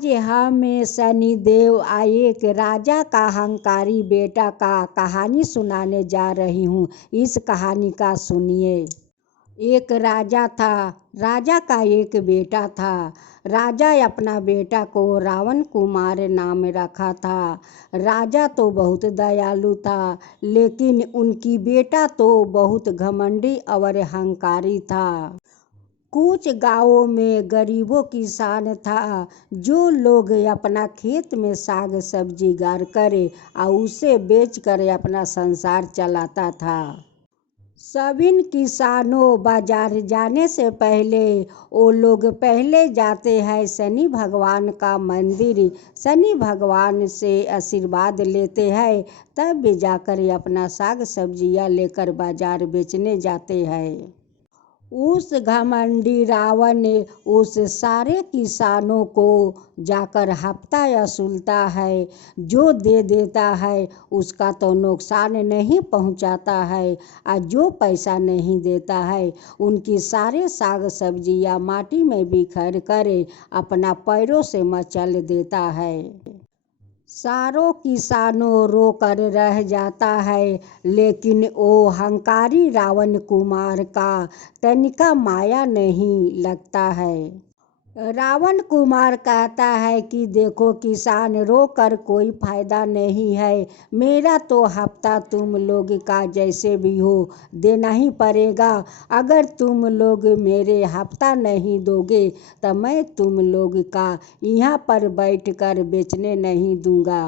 आज हम शनिदेव एक राजा का अहंकारी बेटा का कहानी सुनाने जा रही हूँ। इस कहानी का सुनिए। एक राजा था। राजा का एक बेटा था। राजा अपना बेटा को रावण कुमार नाम रखा था। राजा तो बहुत दयालु था, लेकिन उनकी बेटा तो बहुत घमंडी और अहंकारी था। कुछ गांवों में गरीबों किसान था, जो लोग अपना खेत में साग सब्जी गाड़ करे और उसे बेचकर अपना संसार चलाता था। सभी किसानों बाजार जाने से पहले वो लोग पहले जाते हैं शनि भगवान का मंदिर। शनि भगवान से आशीर्वाद लेते हैं, तब भी जाकर अपना साग सब्जियां लेकर बाजार बेचने जाते हैं। उस घमंडी रावण ने उस सारे किसानों को जाकर हफ्ता वसूलता है। जो दे देता है उसका तो नुकसान नहीं पहुंचाता है, और जो पैसा नहीं देता है उनकी सारे साग सब्जियां माटी में बिखेर कर अपना पैरों से मचल देता है। सारों किसानों रोकर रह जाता है, लेकिन वो अहंकारी रावण कुमार का तनिका माया नहीं लगता है। रावण कुमार कहता है कि देखो किसान, रोकर कोई फायदा नहीं है। मेरा तो हफ्ता तुम लोग का जैसे भी हो देना ही पड़ेगा। अगर तुम लोग मेरे हफ्ता नहीं दोगे तो मैं तुम लोग का यहाँ पर बैठकर बेचने नहीं दूंगा।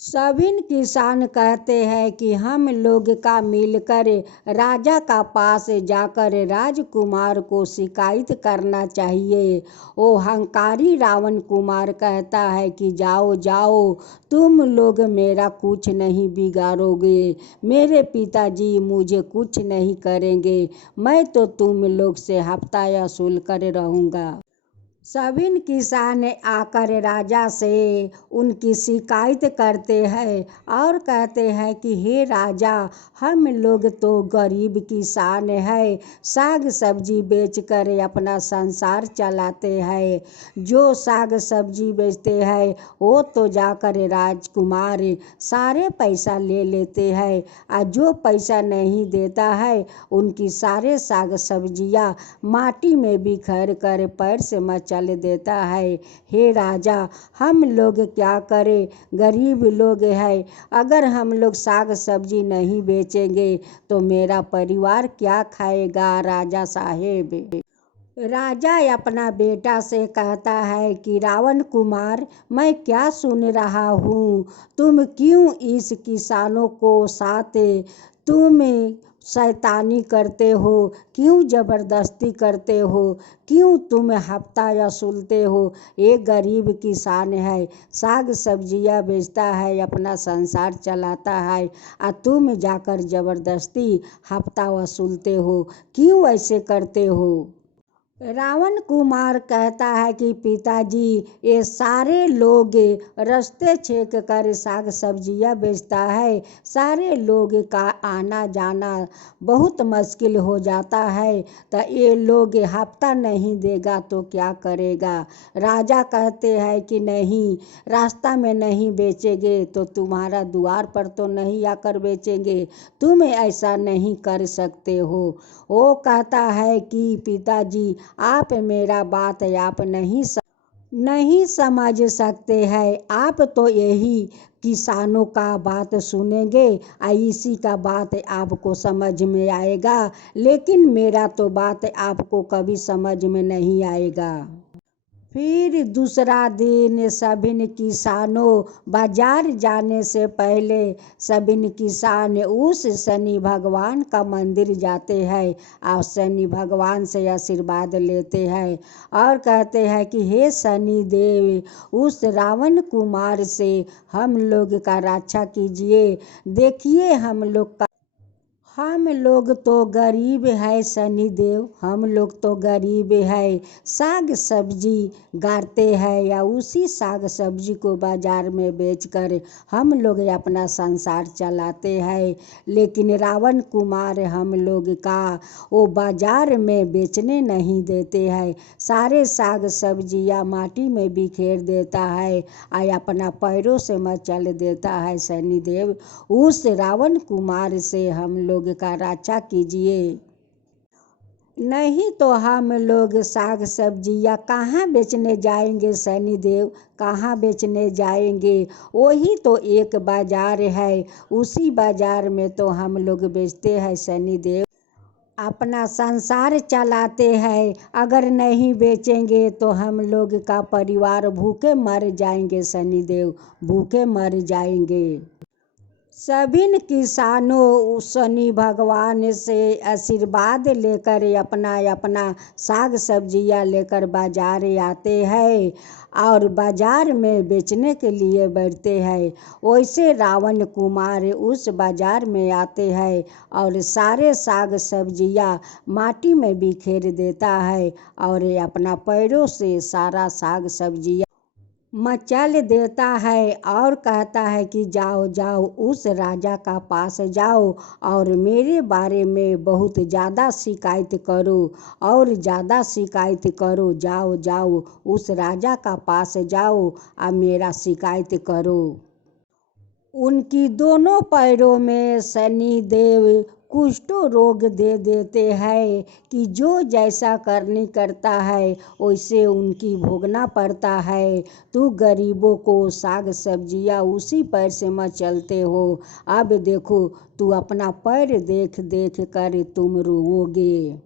सभी किसान कहते हैं कि हम लोग का मिलकर राजा का पास जाकर राजकुमार को शिकायत करना चाहिए। वो अहंकारी रावण कुमार कहता है कि जाओ जाओ, तुम लोग मेरा कुछ नहीं बिगाड़ोगे। मेरे पिताजी मुझे कुछ नहीं करेंगे। मैं तो तुम लोग से हफ्ता वसूल कर रहूँगा। सभी किसान आकर राजा से उनकी शिकायत करते हैं और कहते हैं कि हे राजा, हम लोग तो गरीब किसान हैं, साग सब्जी बेचकर अपना संसार चलाते हैं। जो साग सब्जी बेचते हैं वो तो जाकर राजकुमार सारे पैसा ले लेते हैं, और जो पैसा नहीं देता है उनकी सारे साग सब्जियां माटी में बिखेर कर पैर से मचा देता है। हे राजा, हम लोग क्या करें, गरीब लोग हैं। अगर हम लोग साग सब्जी नहीं बेचेंगे तो मेरा परिवार क्या खाएगा राजा साहेब। राजा अपना बेटा से कहता है कि रावण कुमार, मैं क्या सुन रहा हूँ, तुम क्यों इस किसानों को साथ तुम शैतानी करते हो, क्यों ज़बरदस्ती करते हो, क्यों तुम हफ्ता वसूलते हो। एक गरीब किसान है, साग सब्जियां बेचता है, अपना संसार चलाता है, और तुम जाकर ज़बरदस्ती हफ्ता वसूलते हो, क्यों ऐसे करते हो। रावण कुमार कहता है कि पिताजी, ये सारे लोग रास्ते छेक कर साग सब्जियां बेचता है, सारे लोग का आना जाना बहुत मुश्किल हो जाता है, तो ये लोग हफ्ता नहीं देगा तो क्या करेगा। राजा कहते हैं कि नहीं, रास्ता में नहीं बेचेंगे तो तुम्हारा द्वार पर तो नहीं आकर बेचेंगे, तुम ऐसा नहीं कर सकते हो। वो कहता है कि पिताजी, आप मेरा बात आप नहीं समझ सकते हैं। आप तो यही किसानों का बात सुनेंगे, इसी का बात आपको समझ में आएगा, लेकिन मेरा तो बात आपको कभी समझ में नहीं आएगा। फिर दूसरा दिन सभी किसानों बाजार जाने से पहले सभी किसान उस शनि भगवान का मंदिर जाते हैं और शनि भगवान से आशीर्वाद लेते हैं और कहते हैं कि हे शनि देव, उस रावण कुमार से हम लोग का रक्षा कीजिए। देखिए हम लोग तो गरीब है शनिदेव, हम लोग तो गरीब है। साग सब्जी गाड़ते हैं या उसी साग सब्जी को बाजार में बेचकर हम लोग अपना संसार चलाते हैं। लेकिन रावण कुमार हम लोग का वो बाजार में बेचने नहीं देते हैं। सारे साग सब्जियाँ माटी में बिखेर देता है और अपना पैरों से मचल देता है। शनिदेव, उस रावण कुमार से हम लोग का रक्षा कीजिए, नहीं तो हम लोग साग सब्जियाँ कहाँ बेचने जाएंगे। शनिदेव, कहाँ बेचने जाएंगे? वही तो एक बाजार है, उसी बाजार में तो हम लोग बेचते हैं। शनिदेव, अपना संसार चलाते हैं। अगर नहीं बेचेंगे तो हम लोग का परिवार भूखे मर जाएंगे। शनिदेव, भूखे मर जाएंगे। सभी किसानों शनि भगवान से आशीर्वाद लेकर अपना अपना साग सब्जियां लेकर बाजार आते हैं और बाजार में बेचने के लिए बैठते हैं। वैसे रावण कुमार उस बाजार में आते हैं और सारे साग सब्जियां माटी में बिखेर देता है और अपना पैरों से सारा साग सब्जियां मचल देता है और कहता है कि जाओ जाओ उस राजा का पास जाओ और मेरे बारे में बहुत ज़्यादा शिकायत करो और ज़्यादा शिकायत करो। जाओ जाओ उस राजा का पास जाओ और मेरा शिकायत करो। उनकी दोनों पैरों में शनिदेव कुष्ठों रोग दे देते हैं कि जो जैसा करनी करता है वैसे उनकी भोगना पड़ता है। तू गरीबों को साग सब्जियां उसी पैर से मचलते हो। अब देखो, तू अपना पैर देख देख कर तुम रोओगे।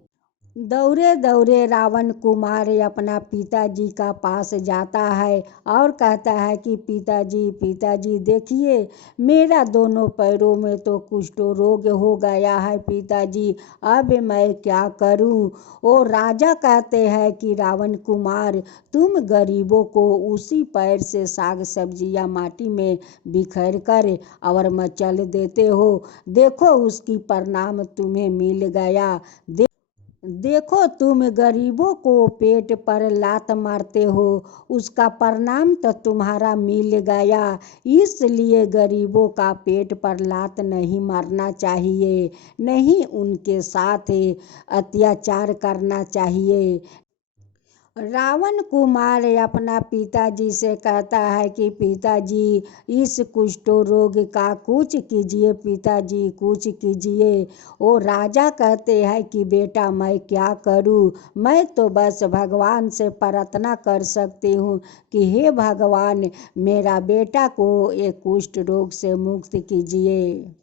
दौड़े दौड़े रावण कुमार अपना पिताजी का पास जाता है और कहता है कि पिताजी पिताजी देखिए, मेरा दोनों पैरों में तो कुष्ठ रोग हो गया है पिताजी, अब मैं क्या करूं? वो राजा कहते हैं कि रावण कुमार, तुम गरीबों को उसी पैर से साग सब्जियां माटी में बिखेर कर और मचल देते हो। देखो उसकी परिणाम तुम्हें मिल गया। देखो, तुम गरीबों को पेट पर लात मारते हो, उसका परिणाम तो तुम्हारा मिल गया। इसलिए गरीबों का पेट पर लात नहीं मारना चाहिए, नहीं उनके साथ अत्याचार करना चाहिए। रावण कुमार अपना पिताजी से कहता है कि पिताजी, इस कुष्ठ रोग का कुछ कीजिए, पिताजी कुछ कीजिए। वो राजा कहते हैं कि बेटा मैं क्या करूं? मैं तो बस भगवान से प्रार्थना कर सकती हूं कि हे भगवान, मेरा बेटा को एक कुष्ठ रोग से मुक्त कीजिए।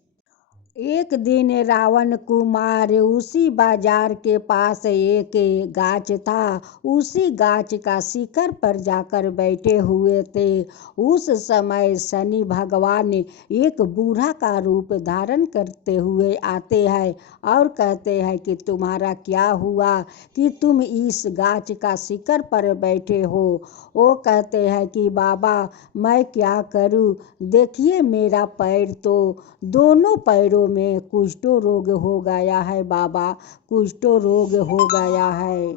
एक दिन रावण कुमार उसी बाजार के पास एक गाछ था, उसी गाछ का शिखर पर जाकर बैठे हुए थे। उस समय शनि भगवान एक बूढ़ा का रूप धारण करते हुए आते हैं और कहते हैं कि तुम्हारा क्या हुआ कि तुम इस गाछ का शिखर पर बैठे हो? वो कहते हैं कि बाबा मैं क्या करूं, देखिए मेरा पैर तो दोनों पैरों में कुष्ठ रोग हो गया है बाबा, कुष्ठ रोग हो गया है।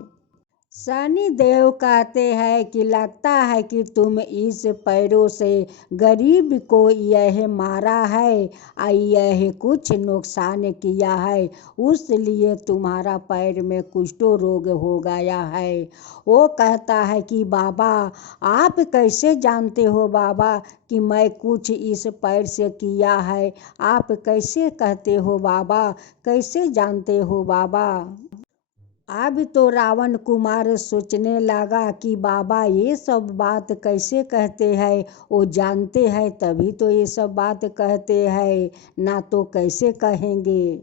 शनि देव कहते हैं कि लगता है कि तुम इस पैरों से गरीब को यह मारा है और यह कुछ नुकसान किया है, उसलिए तुम्हारा पैर में कुष्ठ रोग हो गया है। वो कहता है कि बाबा आप कैसे जानते हो बाबा कि मैं कुछ इस पैर से किया है? आप कैसे कहते हो बाबा, कैसे जानते हो बाबा? अब तो रावण कुमार सोचने लगा कि बाबा ये सब बात कैसे कहते हैं, वो जानते हैं तभी तो ये सब बात कहते हैं, ना तो कैसे कहेंगे।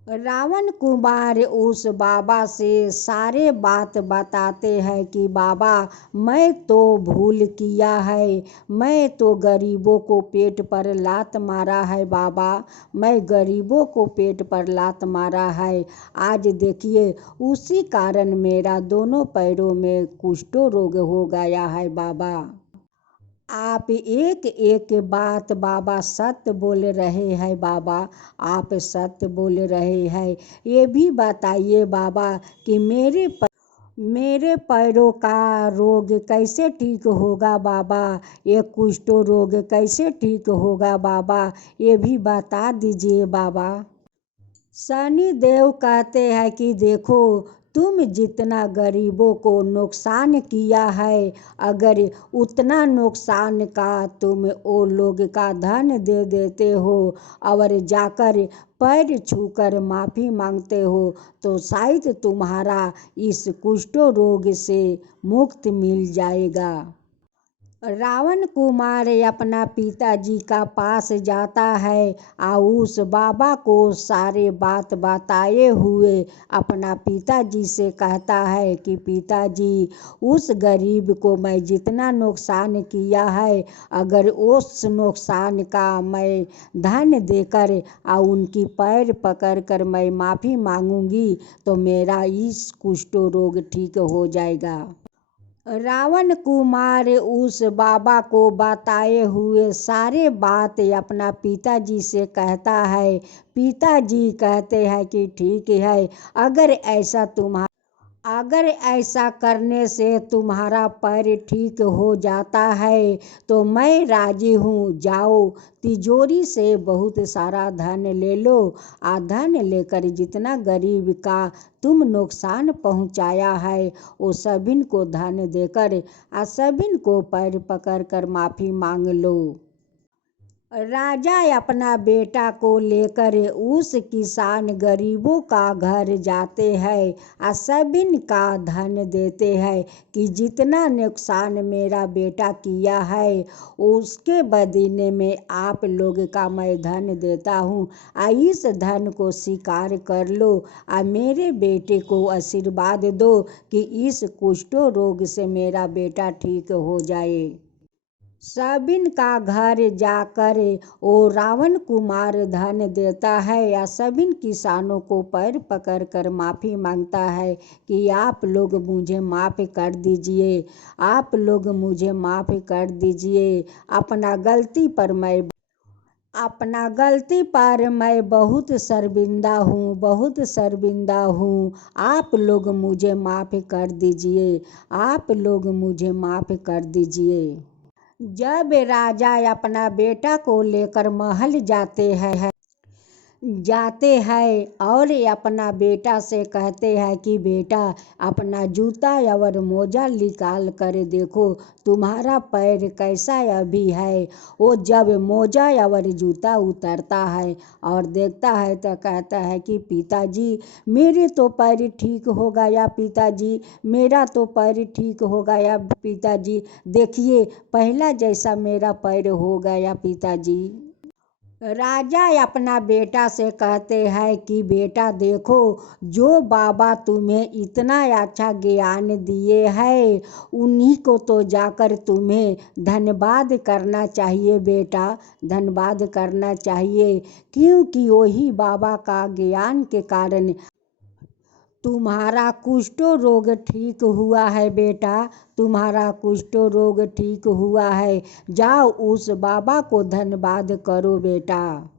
रावण कुमार उस बाबा से सारे बात बताते हैं कि बाबा मैं तो भूल किया है, मैं तो गरीबों को पेट पर लात मारा है बाबा, मैं गरीबों को पेट पर लात मारा है। आज देखिए उसी कारण मेरा दोनों पैरों में कुष्ठ रोग हो गया है बाबा। आप एक एक बात बाबा सत्य बोल रहे हैं बाबा, आप सत्य बोल रहे हैं। ये भी बताइए बाबा कि मेरे पैरों का रोग कैसे ठीक होगा बाबा, ये कुष्ठ रोग कैसे ठीक होगा बाबा, ये भी बता दीजिए बाबा। शनि देव कहते हैं कि देखो, तुम जितना गरीबों को नुकसान किया है, अगर उतना नुकसान का तुम वो लोग का धन दे देते हो और जाकर पैर छूकर माफ़ी मांगते हो, तो शायद तुम्हारा इस कुष्ठ रोग से मुक्त मिल जाएगा। रावण कुमार अपना पिताजी का पास जाता है और उस बाबा को सारे बात बताए हुए अपना पिताजी से कहता है कि पिताजी, उस गरीब को मैं जितना नुकसान किया है, अगर उस नुकसान का मैं धन देकर और उनकी पैर पकड़कर मैं माफ़ी मांगूंगी तो मेरा इस कुष्ठ रोग ठीक हो जाएगा। रावण कुमार उस बाबा को बताए हुए सारे बात अपना पिताजी से कहता है। पिताजी कहते हैं कि ठीक है, अगर ऐसा करने से तुम्हारा पैर ठीक हो जाता है तो मैं राजी हूँ। जाओ, तिजोरी से बहुत सारा धन ले लो, आ धन लेकर जितना गरीब का तुम नुकसान पहुँचाया है वो सभिन को धन देकर आ सभिन को पैर पकड़ कर माफ़ी मांग लो। राजा अपना बेटा को लेकर उस किसान गरीबों का घर जाते हैं और सभिन का धन देते हैं कि जितना नुकसान मेरा बेटा किया है उसके बदले में आप लोग का मैं धन देता हूँ, आ इस धन को स्वीकार कर लो और मेरे बेटे को आशीर्वाद दो कि इस कुष्ठ रोग से मेरा बेटा ठीक हो जाए। सबिन का घर जाकर वो रावण कुमार धन देता है या सबिन किसानों को पैर पकड़कर माफ़ी मांगता है कि आप लोग मुझे माफ़ कर दीजिए, आप लोग मुझे माफ़ कर दीजिए। अपना गलती पर मैं बहुत शर्मिंदा हूँ, बहुत शर्मिंदा हूँ। आप लोग मुझे माफ़ कर दीजिए, आप लोग मुझे माफ़ कर दीजिए। जब राजा अपना बेटा को लेकर महल जाते हैं और अपना बेटा से कहते हैं कि बेटा, अपना जूता और मोजा निकाल कर देखो तुम्हारा पैर कैसा अभी है। वो जब मोजा और जूता उतारता है और देखता है तो कहता है कि पिताजी, मेरे तो पैर ठीक हो गया पिताजी, मेरा तो पैर ठीक हो गया पिताजी, देखिए पहला जैसा मेरा पैर हो गया पिताजी। राजा अपना बेटा से कहते हैं कि बेटा देखो, जो बाबा तुम्हें इतना अच्छा ज्ञान दिए हैं उन्हीं को तो जाकर तुम्हें धन्यवाद करना चाहिए बेटा, धन्यवाद करना चाहिए, क्योंकि वही बाबा का ज्ञान के कारण तुम्हारा कुष्ठ रोग ठीक हुआ है बेटा, तुम्हारा कुष्ठ रोग ठीक हुआ है। जाओ उस बाबा को धन्यवाद करो बेटा।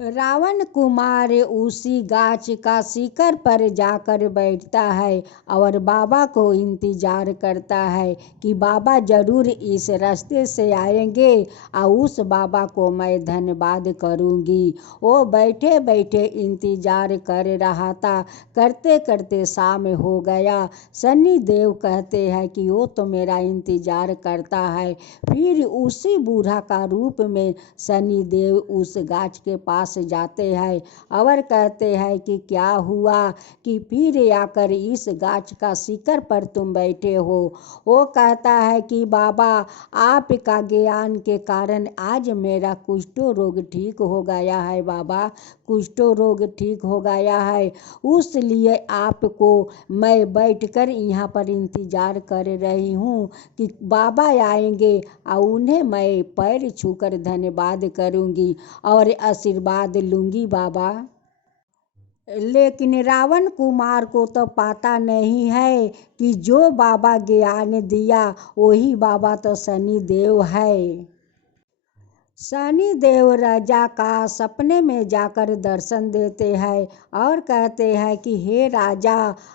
रावण कुमार उसी गाछ का शिखर पर जाकर बैठता है और बाबा को इंतजार करता है कि बाबा जरूर इस रास्ते से आएंगे और उस बाबा को मैं धन्यवाद करूंगी। वो बैठे बैठे इंतजार कर रहा था। करते करते शाम हो गया। शनि देव कहते हैं कि वो तो मेरा इंतजार करता है। फिर उसी बूढ़ा का रूप में शनि देव उस गाछ के पास जाते हैं और कहते हैं कि क्या हुआ कि फिर आकर इस गाछ का शिखर पर तुम बैठे हो। वो कहता है कि बाबा, आपका ज्ञान के कारण आज मेरा कुष्ठ रोग ठीक हो गया है बाबा, कुष्ठ रोग ठीक हो गया है, उसलिए आपको मैं बैठकर यहाँ पर इंतजार कर रही हूँ कि बाबा आएंगे और उन्हें मैं पैर छूकर धन्यवाद करूँगी और आशीर्वाद लूँगी बाबा। लेकिन रावण कुमार को तो पता नहीं है कि जो बाबा ज्ञान दिया वही बाबा तो शनिदेव है। शनिदेव राजा का सपने में जाकर दर्शन देते हैं और कहते हैं कि हे राजा,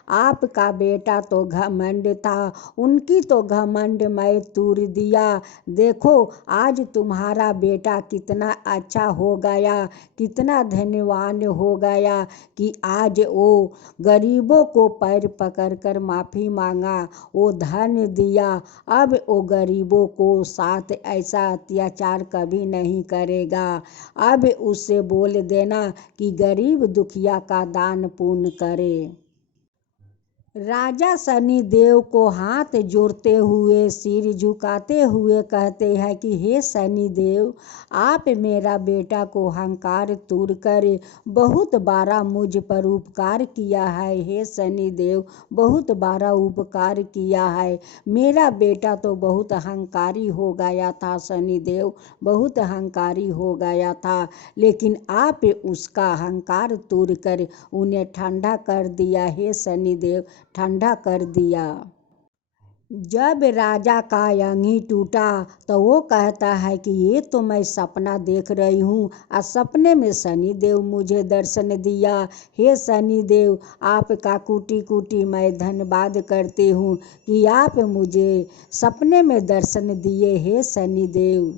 आपका बेटा तो घमंड था, उनकी तो घमंड मैं तूर दिया। देखो आज तुम्हारा बेटा कितना अच्छा हो गया, कितना धन्यवान हो गया कि आज वो गरीबों को पैर पकड़कर माफ़ी मांगा, वो धन दिया। अब वो गरीबों को साथ ऐसा अत्याचार कभी नहीं करेगा। अब उससे बोल देना कि गरीब दुखिया का दान पुण्य करे। राजा शनिदेव को हाथ जोड़ते हुए सिर झुकाते हुए कहते हैं कि हे शनिदेव, आप मेरा बेटा को अहंकार तोड़ कर बहुत बड़ा मुझ पर उपकार किया है। हे शनिदेव, बहुत बड़ा उपकार किया है। मेरा बेटा तो बहुत अहंकारी हो गया था शनिदेव, बहुत अहंकारी हो गया था, लेकिन आप उसका अहंकार तोड़ कर उन्हें ठंडा कर दिया। हे शनिदेव, ठंडा कर दिया। जब राजा का अंगी टूटा तो वो कहता है कि ये तो मैं सपना देख रही हूँ और सपने में शनिदेव मुझे दर्शन दिया। हे शनिदेव, आपका कोटि कोटि मैं धन्यवाद करती हूँ कि आप मुझे सपने में दर्शन दिए। हे शनिदेव।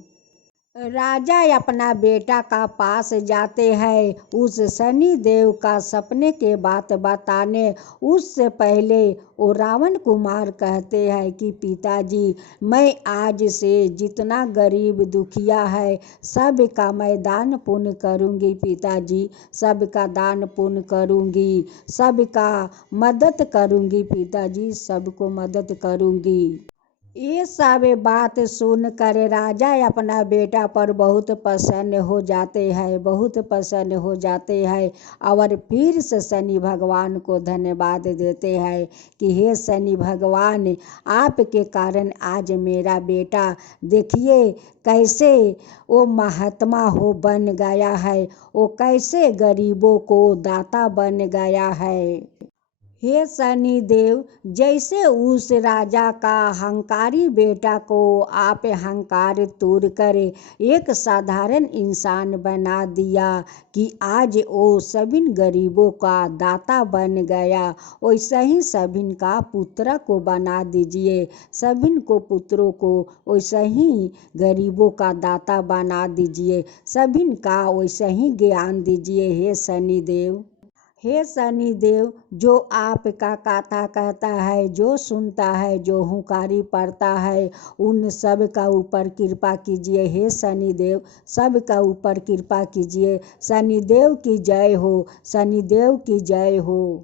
राजा अपना बेटा का पास जाते हैं उस शनिदेव का सपने के बात बताने। उससे पहले वो रावण कुमार कहते हैं कि पिताजी, मैं आज से जितना गरीब दुखिया है सबका मैं दान पुण्य करूँगी पिताजी, सबका दान पुण्य करूँगी, सबका मदद करूँगी पिताजी, सबको मदद करूँगी। ये सब बात सुनकर राजा अपना बेटा पर बहुत प्रसन्न हो जाते हैं, बहुत प्रसन्न हो जाते हैं और फिर से शनि भगवान को धन्यवाद देते हैं कि हे शनि भगवान, आपके कारण आज मेरा बेटा देखिए कैसे वो महात्मा हो बन गया है, वो कैसे गरीबों को दाता बन गया है। हे शनिदेव, जैसे उस राजा का अहंकारी बेटा को आप अहंकार तोड़ कर एक साधारण इंसान बना दिया कि आज वो सभी गरीबों का दाता बन गया, वैसे ही सभी का पुत्र को बना दीजिए, सभी को पुत्रों को वैसे ही गरीबों का दाता बना दीजिए, सभी का वैसे ही ज्ञान दीजिए। हे शनिदेव। हे शनिदेव, जो आपका कथा कहता है, जो सुनता है, जो हुंकारी पड़ता है, उन सब का ऊपर कृपा कीजिए। हे शनिदेव, सब का ऊपर कृपा कीजिए। शनिदेव की जय हो, शनिदेव की जय हो।